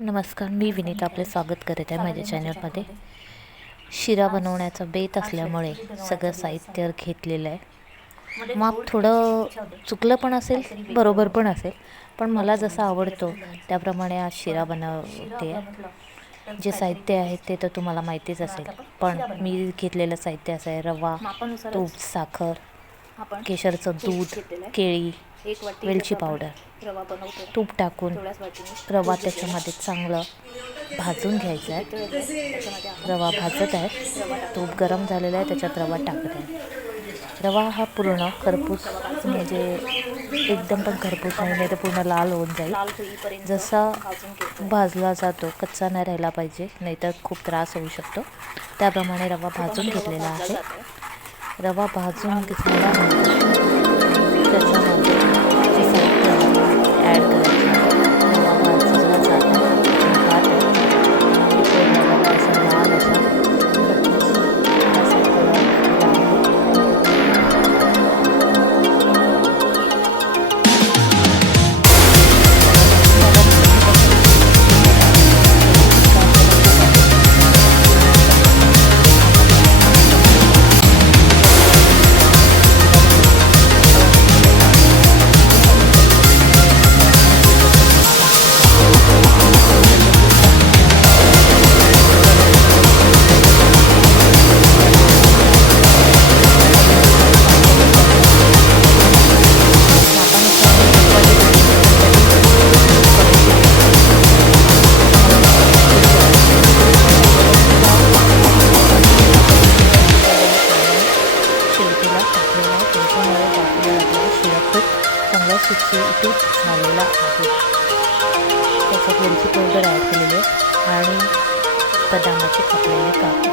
नमस्कार, मी विनीता आपले स्वागत करत आहे माझ्या चॅनलमध्ये। शिरा बनवण्याचा बेत असल्यामुळे सगळं साहित्य घेतलेलं आहे। माप थोडं चुकलं पण असेल, बरोबर पण असेल, पण मला जसं आवडतो त्याप्रमाणे आज शिरा बनवते। जे साहित्य आहे ते तर तुम्हाला माहितीच असेल, पण मी घेतलेलं साहित्य असं आहे: रवा, तूप, साखर, केशरचं दूध, केळी, वेलची पावडर। तूप टाकून रवा त्याच्यामध्ये चांगलं भाजून घ्यायचा आहे। रवा भाजत आहे, तूप गरम झालेलं आहे, त्याच्यात रवा टाकत आहे। रवा हा पूर्ण खरपूस, म्हणजे एकदम पण खरपूस नाही तर पूर्ण लाल होऊन जाईल। जसा भाजला जातो कच्चा नाही राहिला पाहिजे, नाहीतर खूप त्रास होऊ शकतो, त्याप्रमाणे रवा भाजून घेतलेला आहे। रवा भाजून घेतल्यानंतर त्याच्यामध्ये जे साहित्य आहे ॲड करायचं आहे। रवा भाजला जात आहे, भात आहे, तो रवा असा लाल असा खरपूस असा कलर झालेला आहे। शिरतीला टाकलेला आहे, त्याच्यामुळे आपल्याला शिरा खूप चांगला सुटसुटीत झालेला आहे। त्याच्यात वेलची पावडर ॲड केलेली आहे आणि बदामाचे कापलेले काप